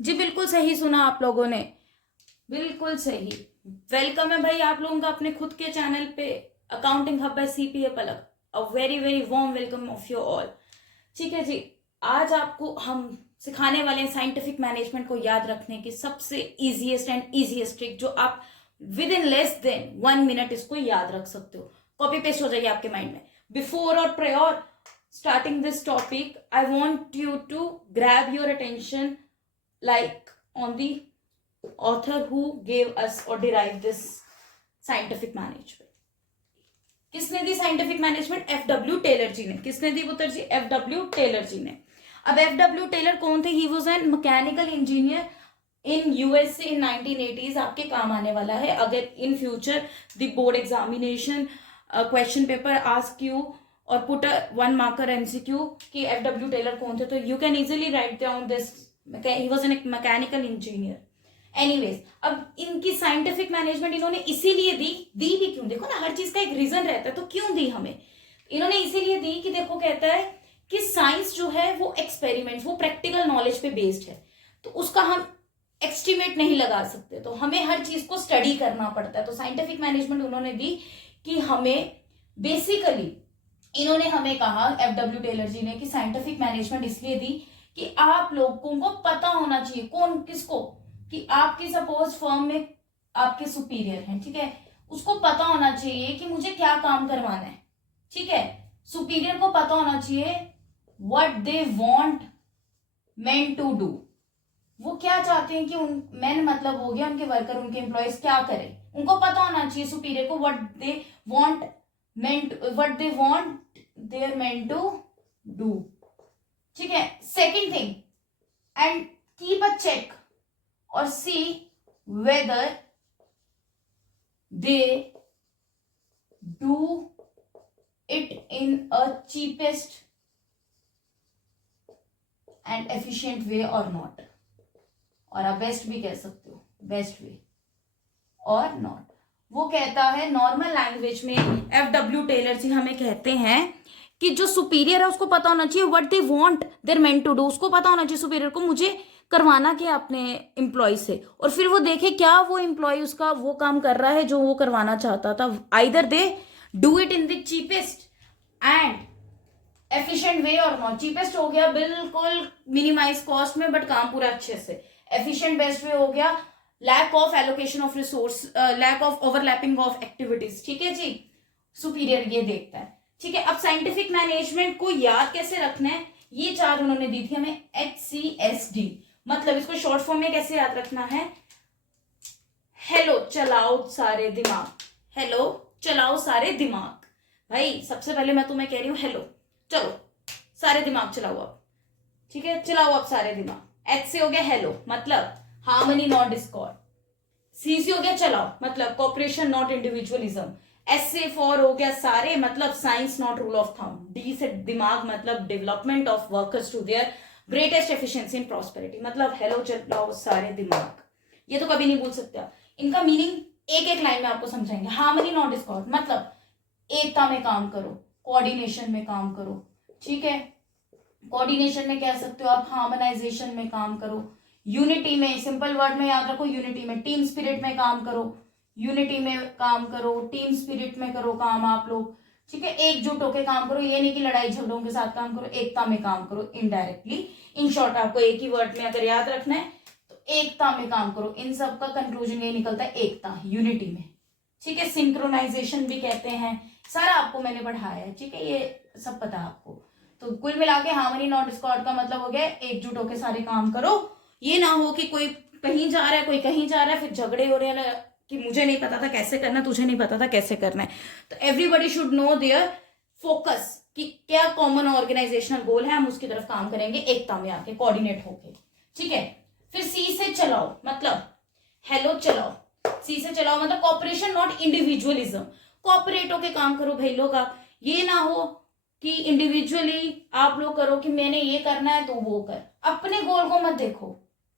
जी बिल्कुल सही सुना आप लोगों ने, बिल्कुल सही। वेलकम है भाई आप लोगों का अपने खुद के चैनल पे, accounting hub by CPA Palak. A very very warm welcome of you all. ठीक है जी, आज आपको हम सिखाने वाले हैं साइंटिफिक मैनेजमेंट को याद रखने की सबसे इजीएस्ट एंड इजीएस्ट ट्रिक, जो आप with in less than 1 minute इसको याद रख सकते हो, कॉपी पेस्ट हो जाएगी आपके माइंड में। बिफोर और prior starting this topic, I want you to grab your attention like on the author who gave us or derived this scientific management. किसने दी scientific management? F W Taylor ji ने। किसने दी पुत्र जी? एफ डब्ल्यू टेलर जी ने। अब F W Taylor कौन थे? He was an mechanical engineer in USA in 1980s। आपके काम आने वाला है अगर in future the board examination question paper ask you और पुट अ 1 मार्कर एमसीक्यू कि एफ डब्ल्यू टेलर कौन थे, तो you can easily write down this, he was an mechanical engineer. Anyways, अब इनकी साइंटिफिक मैनेजमेंट इन्होंने इसीलिए दी भी क्यों? देखो ना, हर चीज का एक रीजन रहता है, तो क्यों दी हमें? इन्होंने इसीलिए दी कि देखो, कहता है कि साइंस जो है वो एक्सपेरिमेंट्स, वो प्रैक्टिकल नॉलेज पे बेस्ड है, तो उसका हम एस्टिमेट नहीं लगा सकते, तो हमें हर चीज को स्टडी करना पड़ता है। तो साइंटिफिक मैनेजमेंट उन्होंने दी कि हमें बेसिकली, इन्होंने हमें कहा एफ डब्ल्यू टेलर जी ने कि साइंटिफिक मैनेजमेंट इसलिए दी कि आप लोगों को पता होना चाहिए, कौन किसको, कि आपकी सपोज फर्म में आपके सुपीरियर हैं, ठीक है, उसको पता होना चाहिए कि मुझे क्या काम करवाना है। ठीक है, सुपीरियर को पता होना चाहिए what they want men to do, वो क्या चाहते हैं कि उन मैन मतलब हो गया उनके वर्कर, उनके एम्प्लॉयज क्या करें, उनको पता होना चाहिए सुपीरियर को what they want their men to do. ठीक है, second thing, and keep a check और see whether they do it in a cheapest and efficient way और नॉट, और आप बेस्ट भी कह सकते हो, बेस्ट वे और नॉट। वो कहता है नॉर्मल लैंग्वेज में, एफ डब्ल्यू टेलर जी हमें कहते हैं कि जो सुपीरियर है उसको पता होना चाहिए what they want their men to do, उसको पता होना चाहिए सुपीरियर को मुझे करवाना क्या अपने एम्प्लॉय से, और फिर वो देखे क्या वो एम्प्लॉय उसका वो काम कर रहा है जो वो करवाना चाहता था। Either they do it in the cheapest and efficient way और नॉट। चीपेस्ट हो गया बिल्कुल मिनिमाइज कॉस्ट में बट काम पूरा अच्छे से, एफिशिएंट बेस्ट वे हो गया lack of allocation of resource, lack of overlapping of activities. ठीक है जी, सुपीरियर ये देखता है। ठीक है, अब साइंटिफिक मैनेजमेंट को याद कैसे रखना है, ये चार उन्होंने दी थी हमें, HCSD। मतलब इसको शॉर्ट फॉर्म में कैसे याद रखना है? हेलो चलाओ सारे दिमाग, हेलो चलाओ सारे दिमाग। भाई सबसे पहले मैं तुम्हें कह रही हूं हेलो, चलो सारे दिमाग चलाओ आप। ठीक है, चलाओ आप सारे दिमाग। एच से हो गया हेलो, मतलब हार्मनी नॉट डिस्कॉर्ड। सी से हो गया चलाओ, मतलब कॉपरेशन नॉट इंडिविजुअलिज्म। एस से फॉर हो गया सारे, मतलब science not rule of thumb. D से दिमाग, मतलब development of workers to their greatest efficiency and prosperity, मतलब हेलो चलाओ सारे दिमाग। ये तो कभी नहीं भूल सकते आप। इनका मीनिंग एक एक लाइन में आपको समझाएंगे। हार्मनी नॉट डिस्कॉर्ड मतलब एकता में काम करो, कोऑर्डिनेशन में काम करो। ठीक है, कोऑर्डिनेशन में कह सकते हो आप हार्मोनाइजेशन में काम करो। यूनिटी में, सिंपल वर्ड में याद रखो, यूनिटी में, टीम स्पिरिट में काम करो, यूनिटी में काम करो, टीम स्पिरिट में करो काम आप लोग। ठीक है, एकजुट होकर काम करो, ये नहीं कि लड़ाई झगड़ों के साथ काम करो, एकता में काम करो इनडायरेक्टली। इन शॉर्ट आपको एक ही वर्ड में अगर याद रखना है तो एकता में काम करो। इन सब का कंक्लूजन ये निकलता है एकता, यूनिटी में। ठीक है, सिंक्रोनाइजेशन भी कहते हैं, सारा आपको मैंने पढ़ाया है। ठीक है, ये सब पता है आपको। तो कुल मिला के हार्मनी नॉट डिस्कॉर्ड का मतलब हो गया एकजुट होकर सारे काम करो। ये ना हो कि कोई कहीं जा रहा है कोई कहीं जा रहा है, फिर झगड़े हो रहे हैं कि मुझे नहीं पता था कैसे करना, तुझे नहीं पता था कैसे करना है। तो everybody should know their focus कि क्या कॉमन ऑर्गेनाइजेशनल गोल है, हम उसकी तरफ काम करेंगे एकता में आके, कोऑर्डिनेट होके। ठीक है, फिर सी से चलाओ, मतलब हेलो चलाओ। सी से चलाओ मतलब कॉपरेशन नॉट इंडिविजुअलिज्म, कॉपरेट होके काम करो भाई लोग आप। ये ना हो कि इंडिविजुअली आप लोग करो कि मैंने ये करना है तो वो कर, अपने गोल को मत देखो,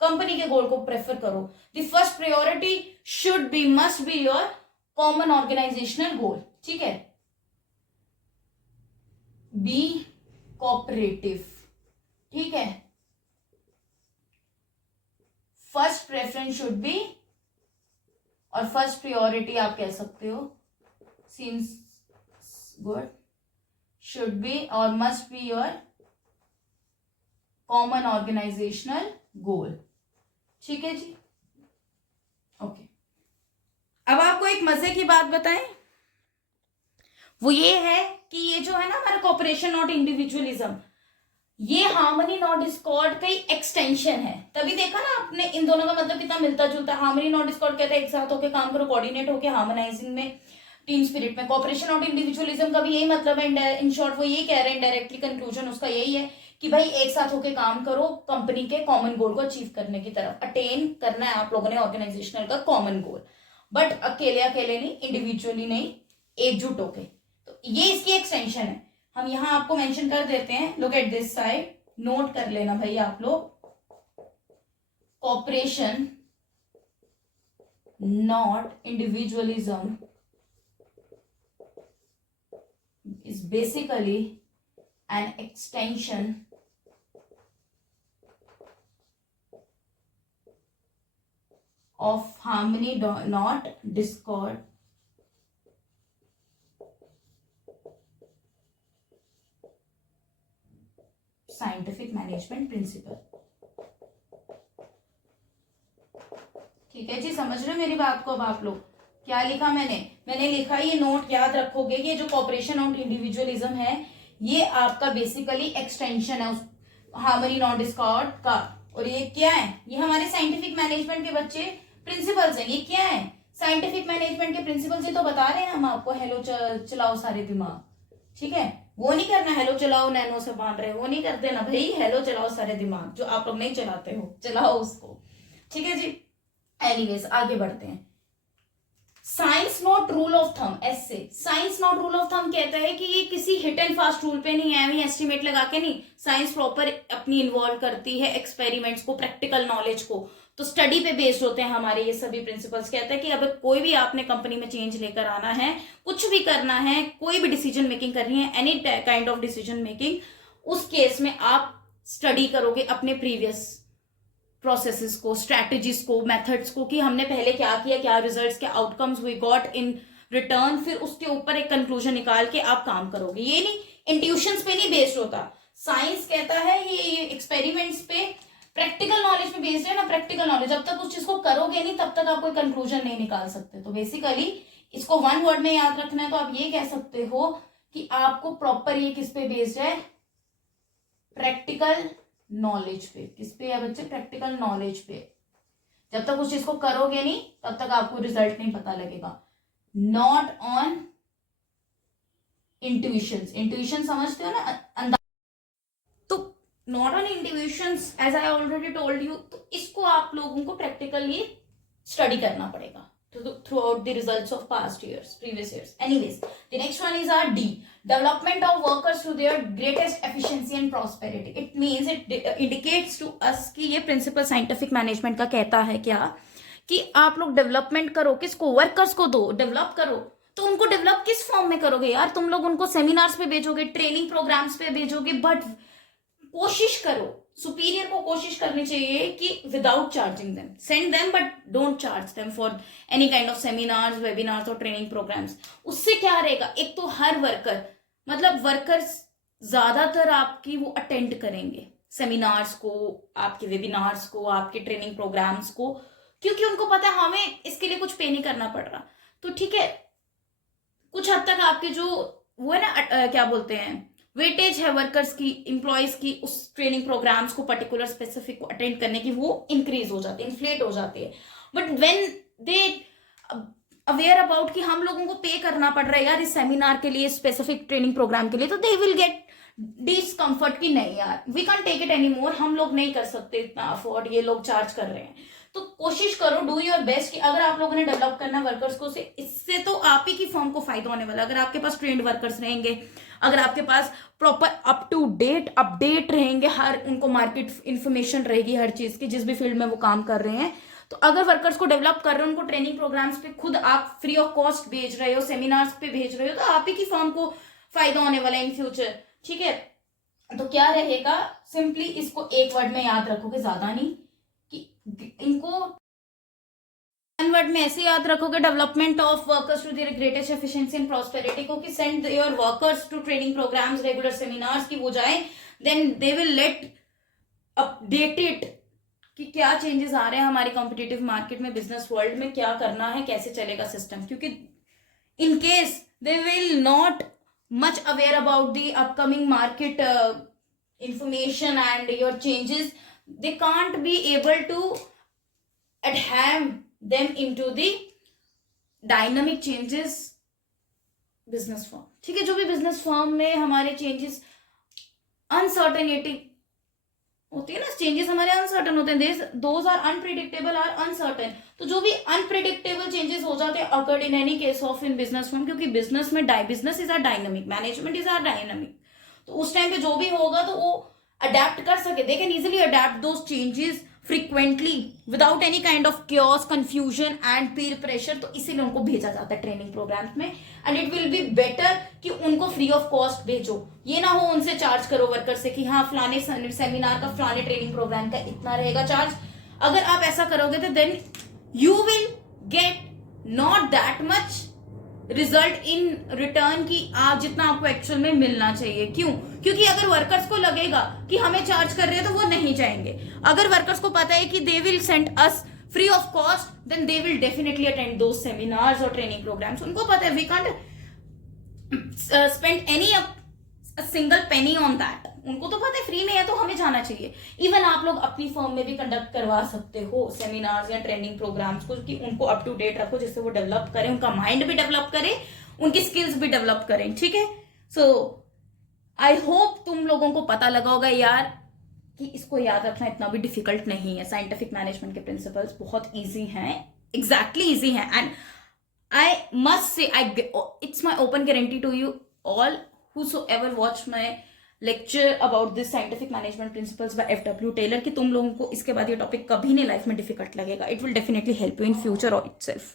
कंपनी के गोल को प्रेफर करो। The first priority should be, must be your common organisational goal. ठीक है, बी कोऑपरेटिव। ठीक है, प्रेफरेंस शुड बी, और फर्स्ट प्रियोरिटी आप कह सकते हो, सीम्स गुड, शुड बी और must be your common organisational goal. ठीक है जी, ओके। अब आपको एक मजे की बात बताएं, वो ये है कि ये जो है ना हमारा कॉपरेशन नॉट इंडिविजुअलिज्म, ये हार्मनी नॉट डिस्कॉर्ड का ही एक्सटेंशन है। तभी देखा ना आपने इन दोनों का मतलब कितना मिलता जुलता है। हार्मनी नॉट डिस्कॉर्ड कहते हैं एक साथ होकर काम करो, कोऑर्डिनेट होकर, हार्मोनाइजिंग में, टीम स्पिरिट में। कॉपरेशन नॉट इंडिविजुअलिज्म का भी यही मतलब है। इन शॉर्ट वो यही कह रहे हैं, डायरेक्टली कंक्लूजन उसका यही है कि भाई एक साथ होकर काम करो, कंपनी के कॉमन गोल को अचीव करने की तरफ अटेन करना है आप लोगों ने ऑर्गेनाइजेशनल का कॉमन गोल, बट अकेले अकेले नहीं, इंडिविजुअली नहीं, एकजुट होके। तो ये इसकी एक्सटेंशन है। हम यहां आपको मेंशन कर देते हैं, look at this side, note कर लेना भाई आप लोग, cooperation not individualism is basically an extension of harmony not discord scientific management principle। ठीक है जी, समझ रहे हो मेरी बात को। अब आप लोग क्या लिखा मैंने लिखा, ये नोट याद रखोगे कि ये जो कॉपरेशन ऑफ इंडिविजुअलिज्म है ये आपका बेसिकली एक्सटेंशन है उस हार्मनी नॉट डिस्कॉर्ड का। और ये क्या है, ये हमारे साइंटिफिक मैनेजमेंट के बच्चे प्रिंसिपल्स हैं। ये क्या है, साइंटिफिक मैनेजमेंट के प्रिंसिपल्स, ये तो बता रहे हैं हम आपको, हेलो चलाओ सारे दिमाग। ठीक है, वो नहीं करना हेलो चलाओ नैनो से बांध रहे, वो नहीं कर देना भाई, हेलो चलाओ सारे दिमाग, जो आप लोग नहीं चलाते हो चलाओ उसको। ठीक है जी, एनीवेज आगे बढ़ते हैं। Science not rule of thumb, ऐसे science not rule of thumb कहता है कि ये किसी हिट एंड फास्ट रूल पे नहीं है, एस्टिमेट लगा के नहीं। साइंस प्रॉपर अपनी इन्वॉल्व करती है एक्सपेरिमेंट्स को, प्रैक्टिकल नॉलेज को, तो स्टडी पे बेस्ड होते हैं हमारे ये सभी प्रिंसिपल्स। कहते हैं कि अब कोई भी आपने कंपनी में चेंज लेकर आना है, कुछ भी करना है, कोई भी डिसीजन मेकिंग करनी है, any kind of decision making, उस केस में आप स्टडी करोगे अपने प्रीवियस प्रोसेसेस को, स्ट्रैटेजीज को, मेथड्स को, कि हमने पहले क्या किया, क्या रिजल्ट्स, क्या outcomes we got in return, फिर उसके ऊपर एक कंक्लूजन निकाल के आप काम करोगे। ये नहीं इंट्यूशंस पे नहीं बेस्ड होता। साइंस कहता है ये एक्सपेरिमेंट्स पे, प्रैक्टिकल नॉलेज पे बेस्ड है ना। प्रैक्टिकल नॉलेज, जब तक उस चीज को करोगे नहीं तब तक आप कोई कंक्लूजन नहीं निकाल सकते। तो बेसिकली इसको वन वर्ड में याद रखना है तो आप ये कह सकते हो कि आपको प्रॉपर ये किस पे बेस्ड है, प्रैक्टिकल नॉलेज पे। किस पे है बच्चे, प्रैक्टिकल नॉलेज पे। जब तक उस चीज को करोगे नहीं तब तक आपको रिजल्ट नहीं पता लगेगा। नॉट ऑन इंट्यूशंस, इंट्यूशन समझते हो ना, अंदाज। तो not on intuitions as I already told you, तो इसको आप लोगों को प्रैक्टिकली स्टडी करना पड़ेगा throughout the results of past years, previous years. Anyways, the next one is our D, development of workers to their greatest efficiency and prosperity. It means it indicates to us कि ये principle scientific management का कहता है क्या, कि आप लोग development करो, किसको, वर्कर्स को दो, डेवलप करो। तो उनको डेवलप किस फॉर्म में करोगे यार, तुम लोग उनको सेमिनार्स पे भेजोगे, ट्रेनिंग प्रोग्राम्स पे भेजोगे, बट कोशिश करो, सुपीरियर को कोशिश करनी चाहिए कि without charging them, send them but don't charge them for any kind of seminars, webinars और ट्रेनिंग प्रोग्राम्स। उससे क्या रहेगा, एक तो हर वर्कर, मतलब वर्कर्स ज्यादातर आपकी वो अटेंड करेंगे सेमिनार्स को, आपके वेबिनार्स को, आपके ट्रेनिंग प्रोग्राम्स को, क्योंकि उनको पता है हमें इसके लिए कुछ पे नहीं करना पड़ रहा। तो ठीक है, कुछ हद तक आपके जो वो है ना क्या बोलते हैं, वेटेज है वर्कर्स की, इंप्लॉयज की, उस ट्रेनिंग प्रोग्राम्स को, पर्टिकुलर स्पेसिफिक को अटेंड करने की, वो इंक्रीज हो जाती है, इन्फ्लेट हो जाती है। But when they aware about कि हम लोगों को पे करना पड़ रहा है यार इस सेमिनार के लिए, स्पेसिफिक ट्रेनिंग प्रोग्राम के लिए, तो दे विल गेट डिसकंफर्ट कि नहीं यार we can take it any more, हम लोग नहीं कर सकते इतना अफोर्ड, ये लोग चार्ज कर रहे हैं। तो कोशिश करो, डू योर बेस्ट कि अगर आप लोगों ने डेवलप करना वर्कर्स को, इससे तो आप ही की फर्म को फायदा होने वाला। अगर आपके पास ट्रेंड वर्कर्स रहेंगे, अगर आपके पास proper up to date update रहेंगे, हर उनको मार्केट इंफॉर्मेशन रहेगी हर चीज की, जिस भी फील्ड में वो काम कर रहे हैं, तो अगर वर्कर्स को डेवलप कर रहे हो, उनको ट्रेनिंग प्रोग्राम्स पे खुद आप फ्री ऑफ कॉस्ट भेज रहे हो, सेमिनार्स पे भेज रहे हो, तो आप ही की फर्म को फायदा होने वाला है इन फ्यूचर। ठीक है, तो क्या रहेगा, सिंपली इसको एक वर्ड में याद रखोगे, ज्यादा नहीं, कि इनको वर्ड में ऐसे याद रखोगे, development of workers to their greatest efficiency and prosperity को, कि send your workers to training programs, regular seminars की वो जाए, then they will let updated कि क्या चेंजेस आ रहे हैं हमारी कॉम्पिटिटिव मार्केट में, बिजनेस वर्ल्ड में क्या करना है, कैसे चलेगा सिस्टम, क्योंकि in case they will not much aware about the upcoming market information and your changes, they can't be able to adhere them into the dynamic changes business firm. ठीक है, जो भी बिजनेस फर्म में हमारे changes uncertainty होती है ना, changes हमारे अनसर्टन होते हैं, those are unpredictable are uncertain, तो जो भी अनप्रिडिक्टेबल चेंजेस हो जाते हैं occurred in any case of in business firm, क्योंकि बिजनेस में business is are dynamic, management is are dynamic, तो उस टाइम पे जो भी होगा तो वो अडेप्ट कर सके, they can easily adapt those changes frequently without any kind of chaos, confusion and Pir pressure, तो इसीलिए उनको भेजा जाता है ट्रेनिंग प्रोग्राम्स में, and it will be better कि उनको फ्री ऑफ कॉस्ट भेजो, ये ना हो उनसे चार्ज करो वर्कर से कि हाँ फलाने सेमिनार का, फलाने ट्रेनिंग प्रोग्राम का इतना रहेगा चार्ज। अगर आप ऐसा करोगे तो then you will get not that much result in return की आप जितना आपको एक्चुअल में मिलना चाहिए। क्यों? क्योंकि अगर वर्कर्स को लगेगा कि हमें चार्ज कर रहे हैं तो वो नहीं जाएंगे। अगर वर्कर्स को पता है कि they will send us free of cost, then they will definitely attend those seminars और ट्रेनिंग प्रोग्राम्स। उनको पता है we can't spend any single penny on that, उनको तो पता है फ्री में है तो हमें जाना चाहिए। इवन आप लोग अपनी फर्म में भी कंडक्ट करवा सकते हो सेमिनार्स या ट्रेनिंग प्रोग्राम्स को, कि उनको अप टू डेट रखो, जिससे वो डेवलप करें, उनका माइंड भी डेवलप करे, उनकी स्किल्स भी डेवलप करें। ठीक है, सो आई होप तुम लोगों को पता लगा होगा यार कि इसको याद रखना इतना भी डिफिकल्ट नहीं है। साइंटिफिक मैनेजमेंट के प्रिंसिपल्स बहुत ईजी हैं, एग्जैक्टली ईजी हैं, and I must say it's my open guarantee to you all whosoever watch my lecture about this scientific management principles by FW Taylor, कि तुम लोगों को इसके बाद ये टॉपिक कभी नहीं लाइफ में डिफिकल्ट लगेगा। It will definitely help you in future और इटसेल्फ।